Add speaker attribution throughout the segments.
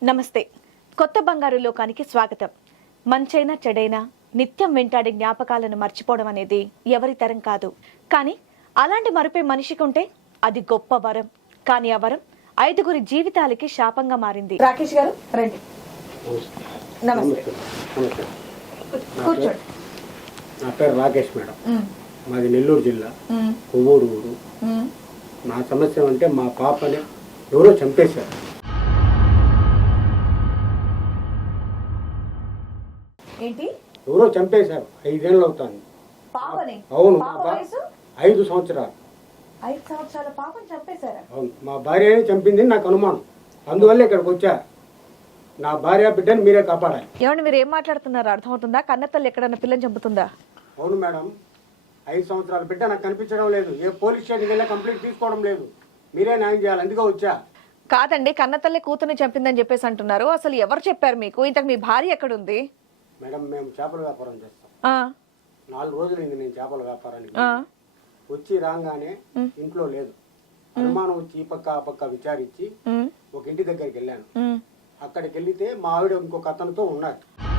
Speaker 1: నమస్తే. కొత్త బంగారు లోకానికి స్వాగతం. మంచైనా చెడైనా నిత్యం వెంటాడే జ్ఞాపకాలను మర్చిపోవడం అనేది ఎవరి తరం కాదు. కానీ అలాంటి మరిపే మనిషికి ఉంటే అది గొప్ప వరం. కానీ ఆ వరం 5 జీవితాలకి శాపంగా మారింది. రాకేష్ గారు రండి. నమస్తే. కూర్చోండి.
Speaker 2: నా పేరు రాకేష్ మేడం. మాది నెల్లూరు జిల్లా కొవ్వూరు ఊరు. నా సమస్య అంటే మా పాపని ఎవరో చంపేశారు.
Speaker 1: ఏంటి?
Speaker 2: ఎవరో చంపేశారు. 5 ఏళ్ళు అవుతాను. అవును, 5 సంవత్సరాలు.
Speaker 1: 5 సంవత్సరాల పాపని చంపేశారా?
Speaker 2: అవును, మా భార్యనే చంపింది నాకు అనుమానం. అందువల్ల ఇక్కడికి వచ్చా. నా భార్య బిడ్డని మీరే కాపాడాలి.
Speaker 1: ఏమండి మీరు ఏం మాట్లాడుతున్నారు అర్థమవుతుందా? కన్నతల్లి ఎక్కడన్నా పిల్లని చంపుతుందా?
Speaker 2: అవును మేడం, 5 సంవత్సరాల బిడ్డ నాకు కనిపించడం లేదు. ఏ పోలీస్ స్టేషన్కి వెళ్ళి కంప్లైంట్ తీసుకోవడం లేదు. మీరే న్యాయం చేయాలి, అందుకే వచ్చా.
Speaker 1: కాదండి, కన్నతల్లి కూతుర్ని చంపిందని చెప్పేసి అంటున్నారు. అసలు ఎవరు చెప్పారు మీకు? ఇంతకు మీ భార్య ఎక్కడుంది?
Speaker 2: మేడం, మేము చేపల వ్యాపారం చేస్తాం. 4 రోజులైంది నేను చేపల వ్యాపారానికి వచ్చి రాగానే ఇంట్లో లేదు. అనుమానం వచ్చి ఈ పక్క ఆ పక్క విచారించి ఒక ఇంటి దగ్గరికి వెళ్ళాను. అక్కడికి వెళ్తే మా ఆవిడ ఇంకొక అతనితో ఉన్నారు.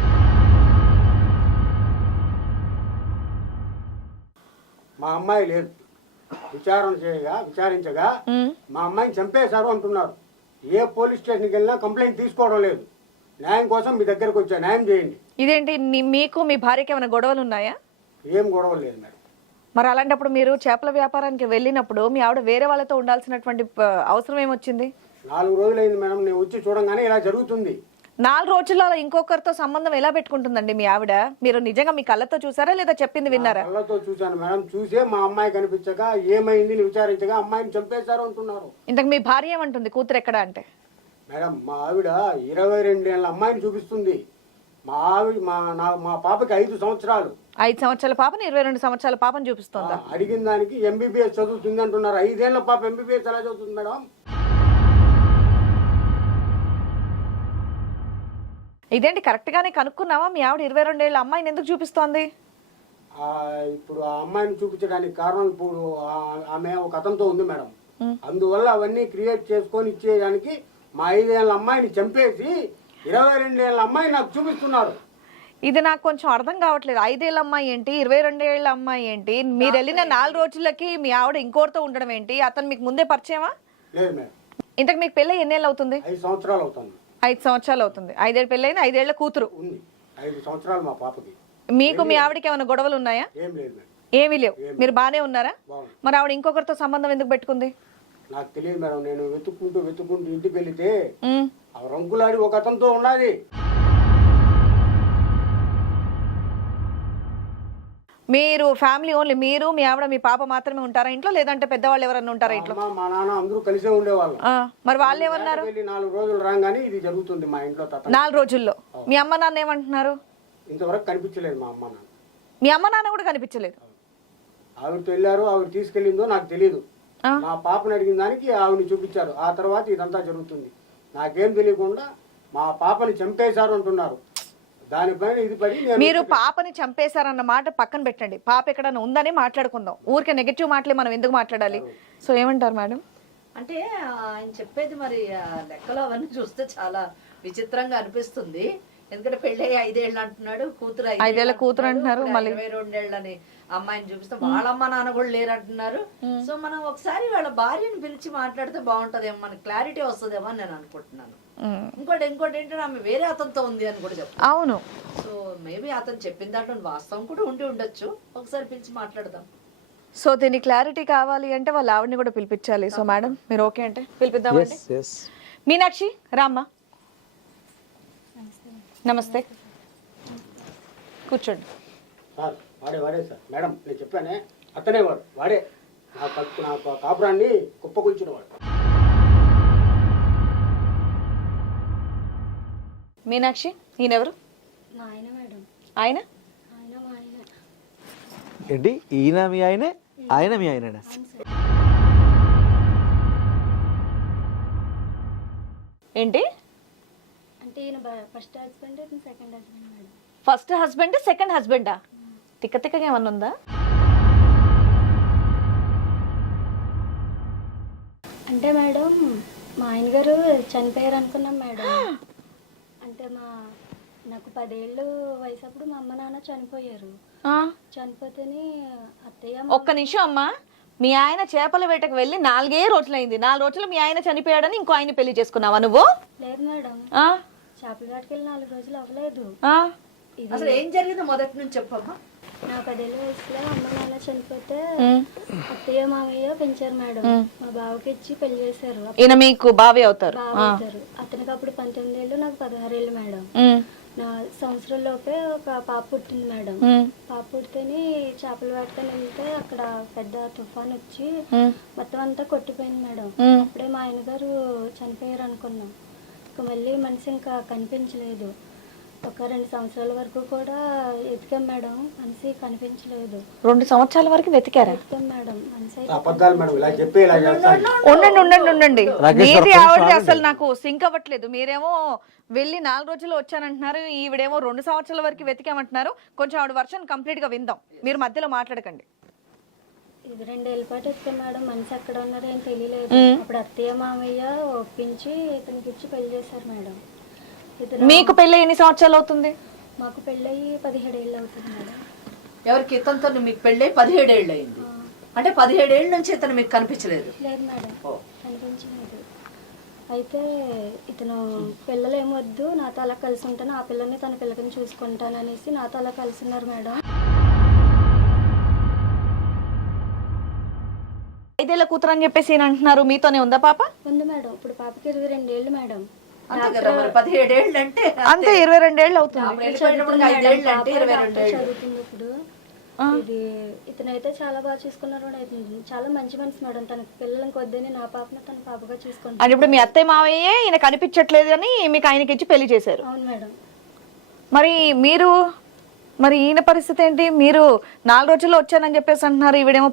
Speaker 2: మా అమ్మాయి లేదు. విచారించగా మా అమ్మాయిని చంపేశారు అంటున్నారు. ఏ పోలీస్ స్టేషన్కి వెళ్ళినా కంప్లైంట్ తీసుకోవడం లేదు. న్యాయం కోసం మీ దగ్గరకు వచ్చా, న్యాయం చేయండి.
Speaker 1: ఇదేంటి, మీకు మీ భార్యకి ఏమైనా గొడవలు ఉన్నాయా?
Speaker 2: ఏం గొడవలు లేదు మేడం.
Speaker 1: మరి అలాంటప్పుడు మీరు చేపల వ్యాపారానికి వెళ్ళినప్పుడు మీ ఆవిడ వేరే వాళ్ళతో ఉండాల్సినటువంటి అవసరం ఏమొచ్చింది?
Speaker 2: 4 రోజులైంది మేడం, నేను వచ్చి చూడంగానే ఇలా జరుగుతుంది.
Speaker 1: 4 రోజుల్లో ఇంకొకరితో సంబంధం ఎలా పెట్టుకుంటుందండి మీ ఆవిడ? మీరు నిజంగా మీ కళ్ళతో చూసారా లేదా చెప్పింది విన్నారా?
Speaker 2: కళ్ళతో చూశాను మేడం. చూసే మా అమ్మాయి కనిపించక ఏమైంది విచారించగా అమ్మాయిని చంపేశారు అంటున్నారు.
Speaker 1: ఇంతకు మీ భార్య ఏమంటుంది? కూతురు ఎక్కడ అంటే?
Speaker 2: మేడం, మా ఆవిడ 22 ఏళ్ళ అమ్మాయిని చూపిస్తుంది. మా ఆవిడ మా పాపకి 5 సంవత్సరాలు.
Speaker 1: 5 సంవత్సరాల పాపని 22 సంవత్సరాల పాపని చూపిస్తుందా?
Speaker 2: అడిగిన దానికి ఎంబీబీఎస్ చదువుతుంది అంటున్నారు. 5 ఏళ్ల పాప ఎంబీబీఎస్ ఎలా చదువుతుంది మేడం?
Speaker 1: ఇదేంటి, కరెక్ట్ గానే కనుక్కున్నావా? మీ ఆవిడ 22 ఏళ్ళ అమ్మాయిని ఎందుకు చూపిస్తోంది?
Speaker 2: ఇప్పుడు ఆ అమ్మాయిని చూపించడానికి కారణం ఇప్పుడు ఆమె ఒక అతనితో ఉంది మేడం. అందువల్ల అవన్నీ క్రియేట్ చేసుకొని ఇచ్చేయడానికి మా 5 ఏళ్ళ అమ్మాయిని చంపేసి 22 ఏళ్ళ అమ్మాయి నాకు చూపిస్తున్నారు.
Speaker 1: ఇది నాకు కొంచెం అర్థం కావట్లేదు. 5 ఏళ్ళ అమ్మాయి ఏంటి, 22 ఏళ్ళ అమ్మాయి ఏంటి? మీరు వెళ్ళిన 4 రోజులకి మీ ఆవిడ ఇంకోరితో ఉండడం ఏంటి? అతను మీకు ముందే పరిచయమా?
Speaker 2: లేదు మేడం.
Speaker 1: ఇంతకు మీకు పెళ్ళి ఎన్ని ఏళ్ళు అవుతుంది?
Speaker 2: 5 సంవత్సరాలు అవుతుంది.
Speaker 1: 5 సంవత్సరాలు అవుతుంది. 5 ఏళ్ళ పెళ్ళి అయింది, 5 ఏళ్ల కూతురు
Speaker 2: ఉంది. 5 సంవత్సరాలు మా పాపకి.
Speaker 1: మీకు మీ ఆవిడకి ఏమైనా గొడవలు ఉన్నాయా?
Speaker 2: ఏం లేదు మేడం.
Speaker 1: ఏమీ లేవు. మీరు బానే ఉన్నారా? మరి ఆవిడ ఇంకొకరితో సంబంధం ఎందుకు పెట్టుకుంది?
Speaker 2: నాకు తెలియదు మేడం. నేను వెతుక్కుంటూ ఇంటికి వెళితే ఆ రంకులాడి ఒక అతనితో ఉన్నది.
Speaker 1: మీరు ఫ్యామిలీ ఓన్లీ మీరు మీ ఆవిడ మీ పాప మాత్రమే ఉంటారా ఇంట్లో, లేదంటే పెద్దవాళ్ళు ఎవరన్నా ఉంటారా ఇంట్లో?
Speaker 2: మా నాన్న అందరూ కలిసే ఉండేవాళ్ళు.
Speaker 1: మరి వాళ్ళు ఏమన్నారు?
Speaker 2: 4 రోజులు రాగానే ఇది జరుగుతుంది మా ఇంట్లో.
Speaker 1: 4 రోజుల్లో మీ అమ్మ నాన్న ఏమంటున్నారు?
Speaker 2: ఇంతవరకు కనిపించలేదు మా అమ్మ నాన్న.
Speaker 1: మీ అమ్మ నాన్న కూడా కనిపించలేదు?
Speaker 2: ఆవిడతో వెళ్ళారు. ఆవిడ తీసుకెళ్ళిందో నాకు తెలియదు. మా పాపని అడిగిన దానికి ఆవిడని చూపించారు. ఆ తర్వాత ఇదంతా జరుగుతుంది. నాకేం తెలియకుండా మా పాపని చంపేశారు అంటున్నారు. దానిపైన ఇది పడి
Speaker 1: మీరు పాపని చంపేశారన్న మాట పక్కన పెట్టండి. పాప ఎక్కడన్నా ఉందని మాట్లాడుకుందాం. ఊరికే నెగటివ్ మాటలే మనం ఎందుకు మాట్లాడాలి? సో ఏమంటారు మేడం?
Speaker 3: అంటే ఆయన చెప్పేది మరి లెక్కలో అవన్నీ చూస్తే చాలా విచిత్రంగా అనిపిస్తుంది. ఎందుకంటే పెళ్ళి 5 ఏళ్ళు అంటున్నాడు, కూతురు
Speaker 1: 5 ఏళ్ళ కూతురు అంటున్నారు, మళ్ళీ
Speaker 3: 22 ఏళ్ళని అమ్మాయిని చూపిస్తే వాళ్ళ అమ్మ నాన్న కూడా లేరు అంటున్నారు. సో మనం ఒకసారి వాళ్ళ భార్యను పిలిచి మాట్లాడితే బాగుంటదేమో, మనకి క్లారిటీ వస్తుందేమో అని నేను అనుకుంటున్నాను. ఇంకోటి ఏంటంటే ఆమె వేరే అతనితో ఉంది అని కూడా చెప్తాను.
Speaker 1: అవును.
Speaker 3: సో మేబీ అతను చెప్పిన దాంట్లో వాస్తవం కూడా ఉండొచ్చు. ఒకసారి పిలిచి మాట్లాడదాం.
Speaker 1: సో దీని క్లారిటీ కావాలి అంటే వాళ్ళ ఆవిడని కూడా పిలిపించాలి. సో మేడం మీరు ఓకే అంటే పిలిపిద్దామండి. మీనాక్షి రామ్మా. నమస్తే, కూర్చోండి.
Speaker 2: సార్ వాడే సార్. మేడం నేను చెప్పానే అతనే వాడే నా కాపురాన్ని కుప్పకూల్చిన వాడు.
Speaker 1: మీనాక్షి ఈయనెవరు? ఆయన
Speaker 4: ఏంటి? ఈయన మీ ఆయనే, ఆయన మీ ఆయన?
Speaker 1: ఏంటి?
Speaker 5: అంటే first husband second husband madam.
Speaker 1: First husband second హస్బెండా? తిక్కగా ఏమన్నా ఉందా?
Speaker 5: అంటే మేడం మా ఆయన గారు చనిపోయారు అనుకున్నాం మేడం. అంటే నాకు 10 ఏళ్ళు వయసప్పుడు మా అమ్మ నాన్న చనిపోయారు.
Speaker 1: ఆ,
Speaker 5: చనిపోతేనే అత్తయ్య
Speaker 1: ఒక్క నిమిషం అమ్మా. మీ ఆయన చేపల వేటకు వెళ్ళి 4 రోజులైంది. 4 రోజులు మీ ఆయన చనిపోయాడని ఇంకో ఆయన పెళ్లి చేసుకున్నావా నువ్వు?
Speaker 5: లేదు మేడం,
Speaker 1: ఆ,
Speaker 5: చేపల వేటకి వెళ్ళి 4 రోజులు అవ్వలేదు.
Speaker 1: ఆ,
Speaker 3: అసలు ఏం జరిగిందో మొదటి నుంచి చెప్పమ్మా.
Speaker 5: నా 10 ఏళ్ళ వయసులో అమ్మ నాన్న చనిపోతే అత్తయ్య మామయ్య పెంచారు మేడం. మా బావకి ఇచ్చి పెళ్లి చేశారు.
Speaker 1: ఈయన మీకు బావి అవుతారు.
Speaker 5: బావ అవుతారు. అతనికి అప్పుడు 19 ఏళ్ళు, నాకు 16 ఏళ్ళు మేడం. నా సంవత్సరంలోపే ఒక పాప పుట్టింది మేడం. పాప పుడితేనే చేపల వేటకని వెళ్తే అక్కడ పెద్ద తుఫాన్ వచ్చి మొత్తం అంతా కొట్టిపోయింది మేడం. అప్పుడే మా ఆయన గారు చనిపోయారు అనుకున్నాం. ఇక మళ్ళీ మనిషి ఇంకా కనిపించలేదు. ఒక 2 సంవత్సరాల వరకు కూడా ఎతికాం మేడం, మనిషి కనిపించలేదు.
Speaker 1: 2 సంవత్సరాల వరకు వెతికారా?
Speaker 5: ఎతికాం మేడం, మనిషి అయితే
Speaker 2: అబద్ధాలు మేడం, ఇలా చెప్పి ఇలా చేస్తాను.
Speaker 1: ఉండండి.
Speaker 4: రాకేష్ గారు,
Speaker 1: మీది
Speaker 4: కొంచెం
Speaker 1: ఆవిడది
Speaker 4: ఆగండి.
Speaker 1: అసలు నాకు సింక్ అవ్వట్లేదు. మీరేమో వెళ్ళి 4 రోజులు వచ్చానంటున్నారు, ఈవిడేమో 2 సంవత్సరాల వరకు వెతికామంటున్నారు. కొంచెం ఆవిడ వర్షన్ కంప్లీట్ గా విందాం, మీరు మధ్యలో మాట్లాడకండి.
Speaker 5: ఇది 2 ఏళ్ళ పాటు ఎత్తాం మేడం, మనిషి ఎక్కడ ఉన్నారో ఏం తెలియలేదు. అప్పుడు అత్తయ్య మామయ్య ఒప్పించి ఇతనికి ఇచ్చి పెళ్లి చేశారు మేడం. ఇతను
Speaker 1: మీకు పెళ్ళి ఎన్ని సంవత్సరాలు అవుతుంది?
Speaker 5: మాకు పెళ్ళయి 17 ఏళ్ళు అవుతుంది మేడం.
Speaker 3: ఎవరికి ఇతనితో మీకు పెళ్ళై 17 ఏళ్ళు అయింది. అంటే 17 ఏళ్ళ నుంచి ఇతను మీకు కనిపించలేదు.
Speaker 5: లేదు మేడం, కనిపించలేదు. అయితే ఇతను పిల్లలు ఏమొద్దు, నాతో అలా కలిసి ఉంటాను, ఆ పిల్లల్ని తన పిల్లకని చూసుకుంటాను అనేసి నాతో అలా కలిసి ఉన్నారు మేడం.
Speaker 1: 5 ఏళ్ల కూతురు అని చెప్పేసి ఈయన అంటున్నారు. మీతోనే ఉందా పాప?
Speaker 5: ఉంది మేడం, ఇప్పుడు పాపకి 22 ఏళ్ళు మేడం.
Speaker 3: అంతే కదా మరి, 17 ఏళ్ళు అంటే
Speaker 1: అంతే, 22 ఏళ్ళు అవుతుంది.
Speaker 3: అప్పుడు వెళ్ళిపోయినప్పుడు 5 ఏళ్ళు అంటే 22 ఏళ్ళు.
Speaker 5: చదువుతుంది ఇప్పుడు. ఇది ఇతనైతే చాలా బాగా చూసుకున్నారు మేడం. ఇతను చాలా మంచి మనిషి మేడం. తన పిల్లలకి వద్దని నా పాపను తన పాపగా చూసుకుంటాను.
Speaker 1: అంటే ఇప్పుడు మీ అత్తయ్య మావయ్యే ఈయన కనిపించట్లేదు అని మీకు ఆయనకి ఇచ్చి పెళ్లి చేశారు.
Speaker 5: అవును మేడం.
Speaker 1: మరి ఈయన పరిస్థితి ఏంటి? మీరు 4 రోజుల్లో వచ్చానని చెప్పేసి అంటున్నారు, ఈవిడేమో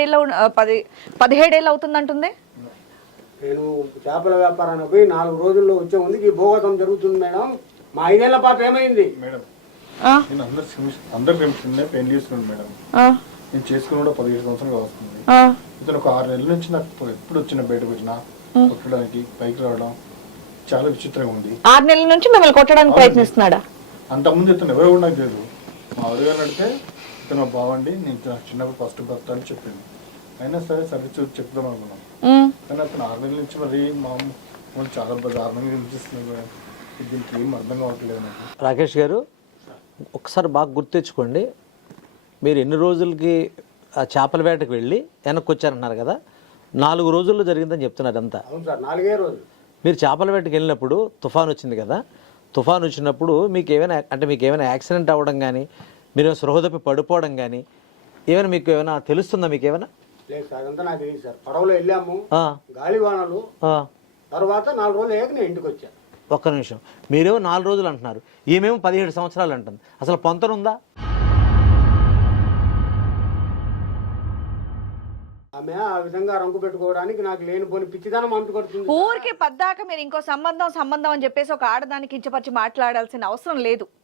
Speaker 1: 17 ఏళ్ళు అవుతుంది అంటుంది.
Speaker 2: నేను చేపల వ్యాపారానికి పోయి 4 రోజుల్లో వచ్చే ముందుకి ఈ భూగతం జరుగుతుంది మేడం. మా 5 ఏళ్ల పాప ఏమైంది
Speaker 6: మేడం?
Speaker 1: ఆ,
Speaker 6: నేను అందరు పెంచుకునే పెళ్లి చేసుకున్నాను మేడం.
Speaker 1: ఆ,
Speaker 6: నేను చేసుకుని కూడా 17 సంవత్సరాలు వస్తుంది.
Speaker 1: ఆ.
Speaker 6: ఇతను ఒక 6 నెలల నుంచి నాకు ఎప్పుడు వచ్చిన బయటకు వచ్చినా కొట్టడానికి పైకి రావడం చాలా విచిత్రంగా ఉంది.
Speaker 1: 6 నెలల నుంచి మిమ్మల్ని కొట్టడానికి ప్రయత్నిస్తున్నాడా?
Speaker 6: అంతకుముందు ఇతను ఎవరు కూడా నాకు తెలియదు. మా ఆవిడగారు అడిగితే ఇతను బాగుండి నేను చిన్నప్పుడు ఫస్ట్ భర్త అని చెప్పింది. అయినా సరే చూసి చెప్తాం అనుకున్నాం. కానీ అతను 6 నెలల నుంచి మరి మా అమ్మ చాలా దారుణంగా హింసిస్తుంది మేడం. దీనికి ఏం అర్థం కావట్లేదు నాకు.
Speaker 4: రాకేష్ గారు, ఒకసారి బాగా గుర్తెచ్చుకోండి. మీరు ఎన్ని రోజులకి ఆ చేపల వేటకు వెళ్ళి వెనక్కి వచ్చారన్నారు కదా, 4 రోజుల్లో జరిగిందని చెప్తున్నారు అంతా.
Speaker 2: అవును సార్, 4 రోజులు.
Speaker 4: మీరు చేపల వేటకి వెళ్ళినప్పుడు తుఫాన్ వచ్చింది కదా, తుఫాన్ వచ్చినప్పుడు మీకు ఏమైనా యాక్సిడెంట్ అవ్వడం కానీ, మీరు స్పృహ తప్పి పడిపోవడం కానీ ఏమైనా మీకు ఏమైనా తెలుస్తుందా? మీకు ఏమైనా?
Speaker 2: లేదు సార్, అదంతా నాకు తెలియదు సార్. పడవలో వెళ్ళాము,
Speaker 4: ఆ,
Speaker 2: గాలివానలు,
Speaker 4: ఆ.
Speaker 2: తర్వాత 4 రోజులు అయ్యాక నేను ఇంటికి వచ్చాను.
Speaker 4: ఒక్క నిమిషం, మీరేమో 4 రోజులు అంటున్నారు, ఈమెమో 17 సంవత్సరాలు అంటుంది. అసలు పొంతనుందా?
Speaker 2: ఆమె ఆ విధంగా రంగు పెట్టుకోవడానికి నాకు లేనిపోని పిచ్చిదనం అంటు కొడుతుంది.
Speaker 1: ఊరికి పద్దాక మీరు ఇంకో సంబంధం అని చెప్పేసి ఒక ఆడదానికి కించపరిచి మాట్లాడాల్సిన అవసరం లేదు.